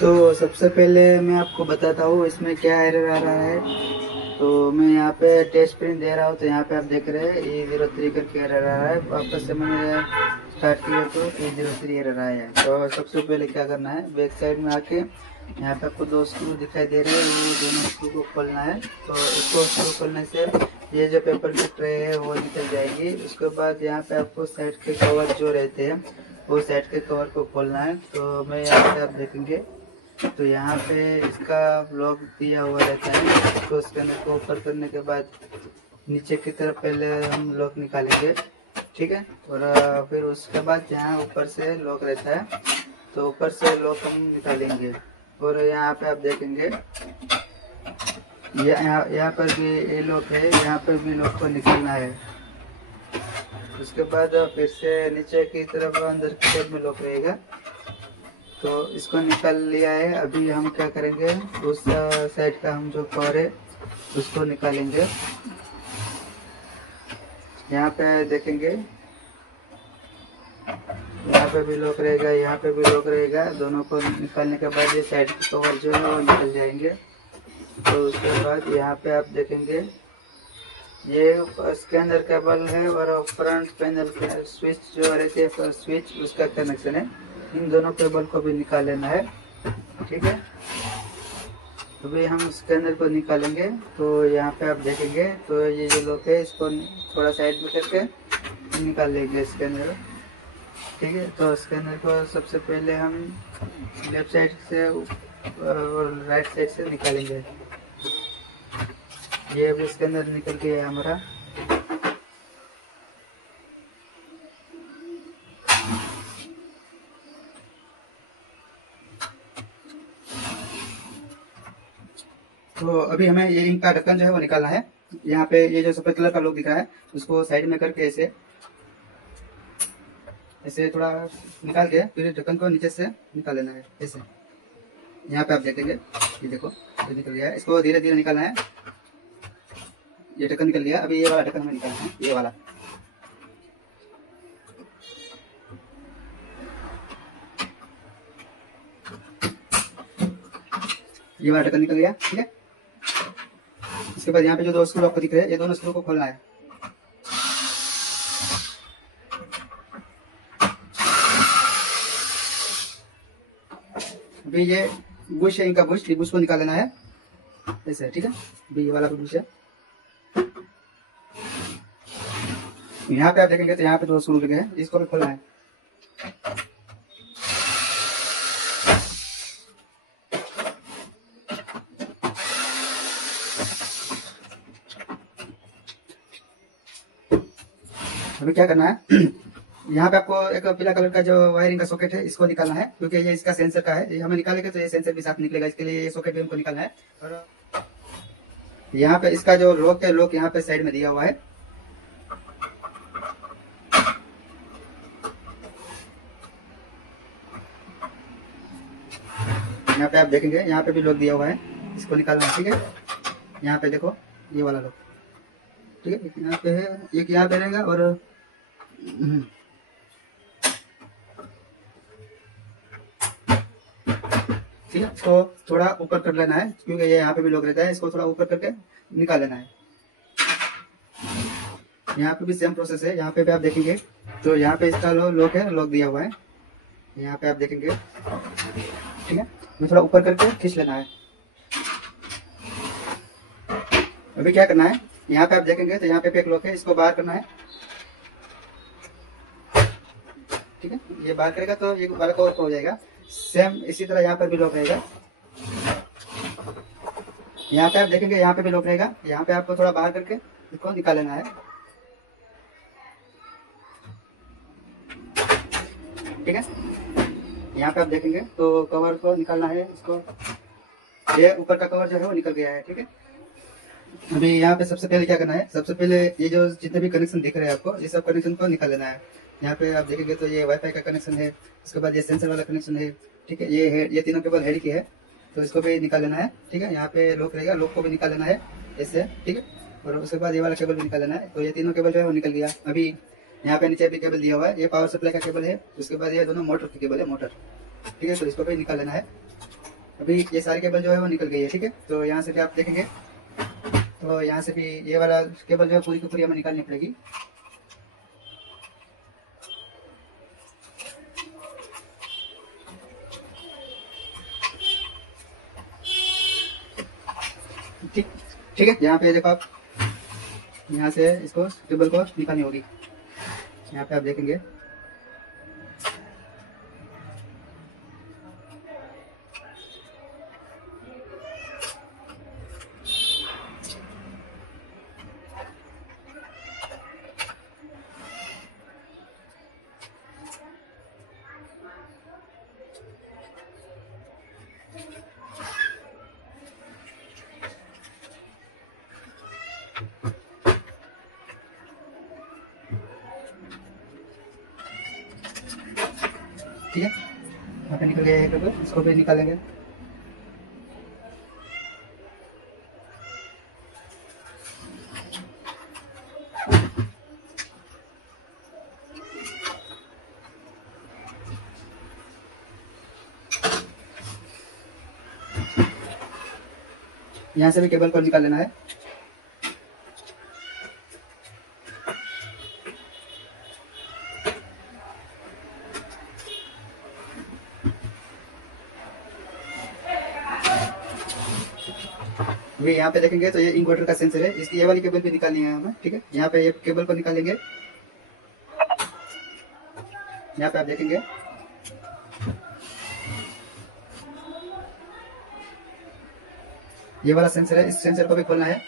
तो सबसे पहले मैं आपको बताता हूँ इसमें क्या एरर आ रहा है। तो मैं यहाँ पे टेस्ट प्रिंट दे रहा हूँ, तो यहाँ पे आप देख रहे हैं E03 करके एरर आ रहा है। वापस से मैंने स्टार्ट किया तो E03 एरर आया है। तो सबसे पहले क्या करना है, बैक साइड में आके यहाँ पे आपको दो स्क्रू दिखाई दे रहे हैं, वो दोनों स्क्रू को खोलना है। तो इसको स्क्रू खोलने से ये जो पेपर की ट्रे है वो निकल जाएगी। उसके बाद यहाँ पे आपको साइड के कवर जो रहते हैं वो साइड के कवर को खोलना है। तो मैं यहाँ पे आप देखेंगे तो यहाँ पे इसका लॉक दिया हुआ रहता है। तो इसके अंदर को ओपन करने के बाद नीचे की तरफ पहले हम लॉक निकालेंगे, ठीक है। और फिर उसके बाद यहाँ ऊपर से लॉक रहता है, तो ऊपर से लॉक हम निकालेंगे। और यहाँ पे आप देखेंगे यहाँ पर भी ये लॉक है, यहाँ पर भी लॉक को निकालना है। उसके बाद फिर से नीचे की तरफ अंदर की तरफ में लॉक रहेगा, तो इसको निकाल लिया है। अभी हम क्या करेंगे, उस साइड का हम जो कवर है उसको निकालेंगे। यहाँ पे देखेंगे यहाँ पे भी लॉक रहेगा, यहाँ पे भी लॉक रहेगा। दोनों को निकालने के बाद ये साइड के कवर जो है वो निकल जाएंगे। तो उसके बाद यहाँ पे आप देखेंगे ये इसके अंदर केबल है और फ्रंट पैनल स्विच जो रहती है स्विच उसका कनेक्शन है। इन दोनों केबल को भी निकाल लेना है, ठीक है। अभी हम स्कैनर को निकालेंगे। तो यहाँ पे आप देखेंगे तो ये जो लॉक है इसको थोड़ा साइड में करके निकाल लेंगे स्कैनर, ठीक है। तो स्कैनर को सबसे पहले हम लेफ्ट साइड से और राइट साइड से निकालेंगे। ये अभी स्कैनर निकल गया है हमारा। तो अभी हमें ये इंक का ढक्कन जो है वो निकालना है। यहाँ पे ये जो सफेद कलर का लॉक दिख रहा है उसको साइड में करके ऐसे ऐसे थोड़ा निकाल के फिर ढक्कन को नीचे से निकाल लेना है ऐसे। यहाँ पे आप देखेंगे ये देखो ये निकल गया है। इसको धीरे धीरे निकालना है। ये ढक्कन निकल गया। अभी ये वाला ढक्कन हमें निकालना है, ये वाला। ये वाला ढक्कन निकल गया, ठीक है। इसके बाद यहाँ पे जो दो स्क्रू आपको दिख रहे हैं ये दोनों स्क्रू को खोलना है। अभी ये बुश है, इनका बुश, ये बुश को निकाल लेना है ऐसे, ठीक है। अभी ये वाला बुश है। यहाँ पे आप देखेंगे तो यहाँ पे दो स्क्रू लगे हैं, इसको भी खोलना है। अभी क्या करना है यहाँ पे आपको एक पीला कलर का जो वायरिंग का सॉकेट है इसको निकालना है, क्योंकि ये इसका सेंसर का है। ये हमें निकालेंगे तो ये सेंसर भी साथ निकलेगा, इसके लिए ये सॉकेट भी हमको निकालना है। और यहाँ पे इसका जो लॉक है, लॉक यहाँ पे साइड में दिया हुआ है। यहाँ पे आप देखेंगे यहाँ पे भी लॉक दिया हुआ है, इसको निकालना है, ठीक है। यहाँ पे देखो ये वाला लॉक, ठीक है। यहाँ पे है, एक यहाँ पे रहेगा और ठीक है। इसको थोड़ा ऊपर कर लेना है, क्योंकि ये यहाँ पे भी लॉक रहता है। इसको थोड़ा ऊपर करके निकाल लेना है। यहाँ पे भी सेम प्रोसेस है। यहाँ पे भी आप देखेंगे तो यहाँ पे इसका लॉक है, लॉक दिया हुआ है। यहाँ पे आप देखेंगे, ठीक है। मैं थोड़ा ऊपर करके खींच लेना है। अभी क्या करना है, यहाँ पे आप देखेंगे तो यहाँ पे एक लॉक है, इसको बाहर करना है, ठीक है। ये बाहर करेगा तो ये वाला कवर हो जाएगा। सेम इसी तरह यहाँ पर भी लॉक रहेगा। यहाँ पे आप देखेंगे यहाँ पे भी लॉक रहेगा। यहाँ पे आपको थोड़ा बाहर करके इसको निकाल लेना है, ठीक है। यहाँ पे आप देखेंगे तो कवर को निकालना है इसको। ये ऊपर का कवर जो है वो निकल गया है, ठीक है। अभी यहाँ पे सबसे पहले क्या करना है, सबसे पहले ये जो जितने भी कनेक्शन दिख रहे हैं आपको, ये सब कनेक्शन को निकाल लेना है। यहाँ पे आप देखेंगे तो ये वाईफाई का कनेक्शन है, इसके बाद ये सेंसर वाला कनेक्शन है, ठीक है। ये तीनों केबल हेड की है, तो इसको भी निकाल लेना है, ठीक है। यहाँ पे लॉक रहेगा, लॉक को भी निकाल लेना है ऐसे, ठीक है। और उसके बाद ये वाला केबल भी निकाल लेना है। तो ये तीनों केबल जो है वो निकल गया। अभी यहाँ पे नीचे भी केबल दिया हुआ है, ये पावर सप्लाई का केबल है। उसके बाद ये दोनों मोटर की केबल है, मोटर, ठीक है। तो इसको भी निकाल लेना है। अभी ये सारी केबल जो है वो निकल गई है, ठीक है। तो यहाँ से भी आप देखेंगे तो यहाँ से भी ये वाला केबल जो है पूरी की पूरी हमें निकालनी पड़ेगी। ठीक ठीक है। यहाँ पे देखो आप, यहाँ से इसको केबल को निकालनी होगी। यहाँ पे आप देखेंगे ठीक है। यहाँ पे निकल गया है केबल, इसको भी निकालेंगे। यहाँ से भी केबल को निकाल लेना है। अभी यहाँ पे देखेंगे तो ये इन्वर्टर का सेंसर है, इसकी ये वाली केबल भी निकालनी है हमें, ठीक है। यहाँ पे ये केबल को निकालेंगे। यहाँ पे आप देखेंगे ये वाला सेंसर है, इस सेंसर को भी खोलना है।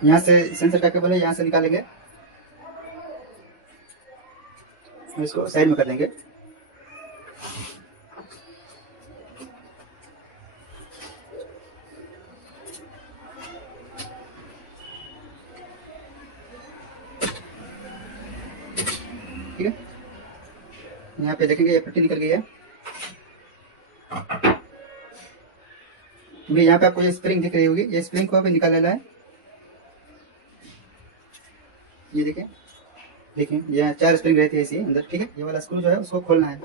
यहाँ से सेंसर का केबल है, यहाँ से निकालेंगे, इसको साइड में कर देंगे। ठीक है। यहाँ पे देखेंगे ये पट्टी निकल गई है। अभी यहाँ पे आपको ये स्प्रिंग दिख रही होगी, ये स्प्रिंग को भी निकाल लेना है। ये देखें, देखिए ये 4 स्प्रिंग रहती है इसी अंदर, ठीक है। ये वाला स्क्रू जो है उसको खोलना है।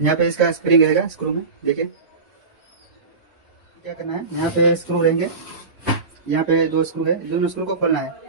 यहाँ पे इसका स्प्रिंग रहेगा स्क्रू में, देखिए क्या करना है। यहाँ पे स्क्रू रहेंगे, यहाँ पे 2 स्क्रू है, दोनों स्क्रू को खोलना है।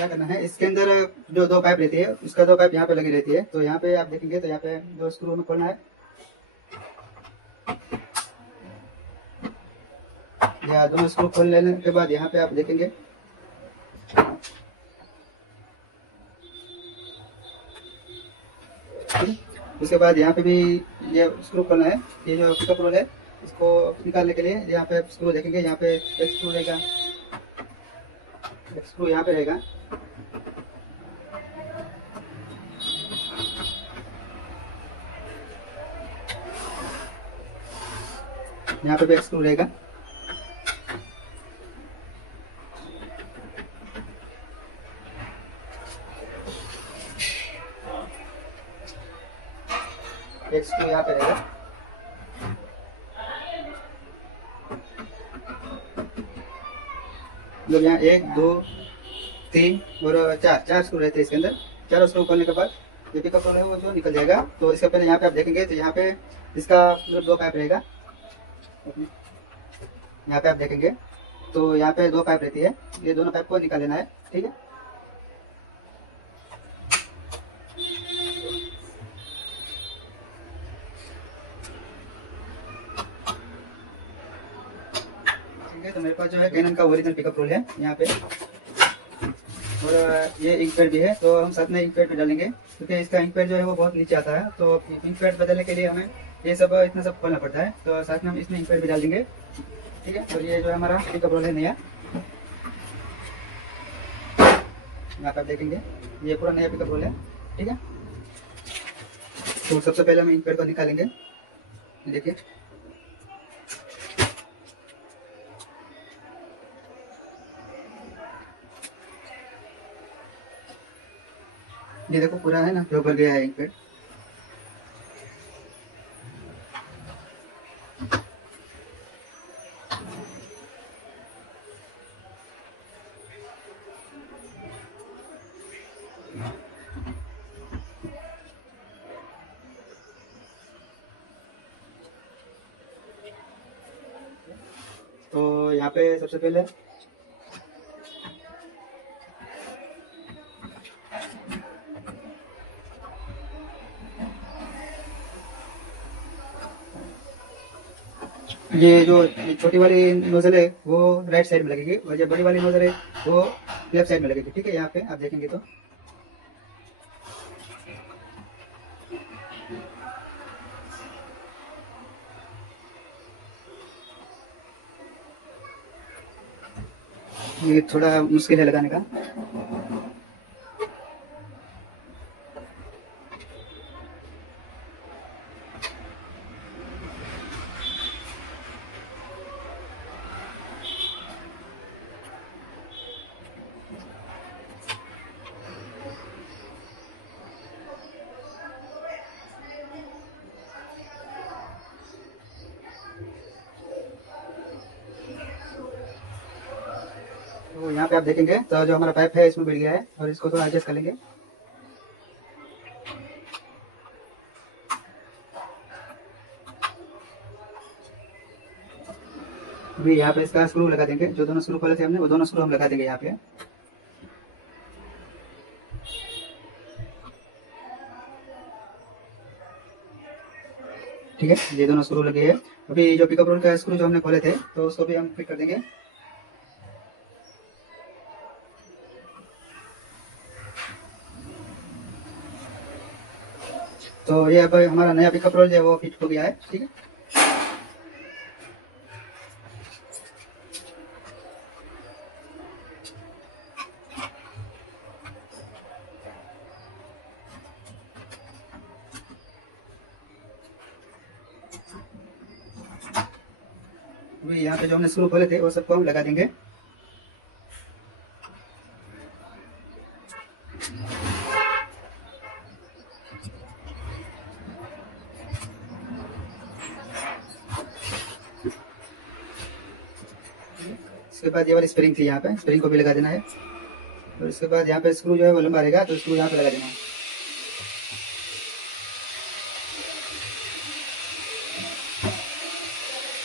क्या करना है, इसके अंदर जो दो पाइप रहती है उसका दो पाइप यहाँ पे लगी रहती है। तो यहाँ पे आप देखेंगे तो यहाँ पे दो स्क्रू में खोलना है, या दोनों स्क्रू खोल लेने के बाद यहाँ पे आप देखेंगे उसके बाद यहाँ पे भी ये स्क्रू खोलना है। ये जो पिकअप रोल है इसको निकालने के लिए यहाँ पे स्क्रू देखेंगे, यहाँ पे एक स्क्रू रहेगा, एक स्क्रू यहाँ पे रहेगा, यहाँ पे भी एक स्क्रू रहेगा। एक स्क्रू यहाँ पे रहेगा। मतलब यहाँ 1 2 3 और 4 स्क्रू रहते हैं इसके अंदर। चारों स्क्रू खोलने के बाद ये पिकअप रोल है वो जो निकल जाएगा। तो इसके पहले यहाँ पे आप देखेंगे तो यहाँ पे इसका मतलब दो पाइप रहेगा, यहाँ पे आप देखेंगे तो यहाँ पे दो पाइप रहती है, ये दोनों पाइप को निकाल लेना है। ठीक है, तो मेरे पास जो है कैनन का ओरिजिनल पिकअप रोल है यहाँ पे, और ये इंक पैड भी है। तो हम साथ में इंक पैड भी डालेंगे क्योंकि इसका इंक पैड जो है वो बहुत नीचे आता है। तो इंक पैड बदलने के लिए हमें ये सब इतना सब खोलना पड़ता है। तो साथ में हम इसमें इंक पैड भी डाल देंगे। ठीक है, और ये जो है हमारा पिकअप रोल है नया, यहाँ पे आप देखेंगे ये पूरा नया पिकअप रोल है। ठीक है, तो सबसे पहले हम इंक पैड को निकालेंगे। देखिए ये देखो पूरा है ना जो भर गया है इंक पैड। तो यहाँ पे सबसे पहले ये जो छोटी वाली नोजल है वो राइट साइड में लगेगी और जो बड़ी वाली नोजल है वो लेफ्ट साइड में लगेगी। ठीक है, यहाँ पे आप देखेंगे तो ये थोड़ा मुश्किल है लगाने का। तो यहाँ पे आप देखेंगे तो जो हमारा पाइप है इसमें बढ़ गया है और इसको थोड़ा एडजस्ट कर लेंगे। अभी यहाँ पे इसका स्क्रू लगा देंगे, जो दोनों स्क्रू खोले थे हमने वो दोनों स्क्रू हम लगा देंगे यहाँ पे। ठीक है, ये दोनों स्क्रू लगे हैं। अभी जो पिकअप रोल का स्क्रू जो हमने खोले थे तो उसको भी हम फिट कर देंगे। तो ये अब हमारा नया पिकअप रोल जो है वो फिट हो गया है। ठीक है, अभी यहाँ पे जो हमने स्क्रू खोले थे वो सबको हम लगा देंगे। इसके बाद ये वाली स्प्रिंग थी, यहाँ पे स्प्रिंग को भी लगा देना है। और इसके बाद यहाँ पे स्क्रू जो है वो लंबा रहेगा तो स्क्रू यहाँ पे लगा देना है।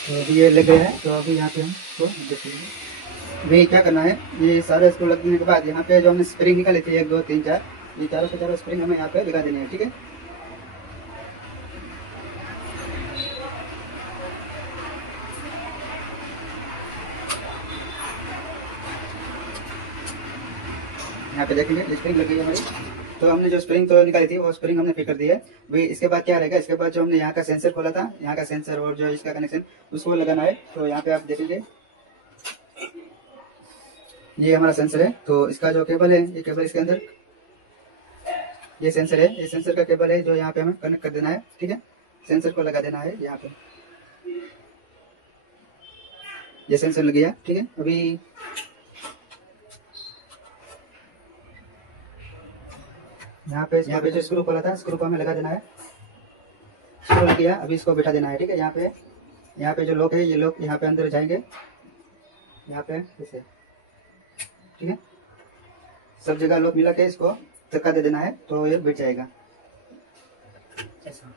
तो अभी ये लग गया है, तो अभी यहाँ पे हम इसको देखेंगे। अभी क्या करना है, ये सारे स्क्रू लगने के बाद यहाँ पे जो हमने स्प्रिंग निकाली थी 1 2 3 4, ये चारों से चारों स्प्रिंग हमें यहाँ पे लगा देनी है। ठीक है, यहाँ पे देखेंगे स्प्रिंग लग गई है हमारी। तो हमने जो स्प्रिंग तो निकाली थी वो स्प्रिंग हमने फिट कर दी है। भाई इसके बाद क्या रहेगा, इसके बाद जो हमने यहाँ का सेंसर खोला था, यहाँ का सेंसर और जो इसका कनेक्शन उसको लगाना है। तो यहाँ पे आप देखेंगे ये हमारा सेंसर है। तो इसका जो केबल है, ये केबल इसके अंदर, ये सेंसर है, ये सेंसर का केबल है जो यहाँ पे हमें कनेक्ट कर देना है। ठीक है, सेंसर को लगा देना है यहाँ पे, ये सेंसर लग गया। ठीक है, अभी यहाँ पे जो स्क्रू खोला था, स्क्रू को हमें लगा देना है। स्क्रू लग गया, अभी इसको बैठा देना है। ठीक है, यहाँ पे जो लॉक है, ये लॉक यहाँ पे अंदर जाएंगे, यहाँ पे ऐसे। ठीक है, सब जगह लॉक मिला के इसको धक्का दे देना है तो ये बैठ जाएगा ऐसा।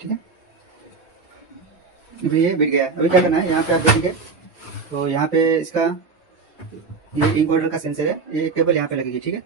ठीक है, अभी ये बैठ गया। अभी क्या करना है, यहाँ पे आप देखेंगे तो यहाँ पे इसका ये इंकोडर का सेंसर है, ये केबल यहाँ पे लगेगी। ठीक है,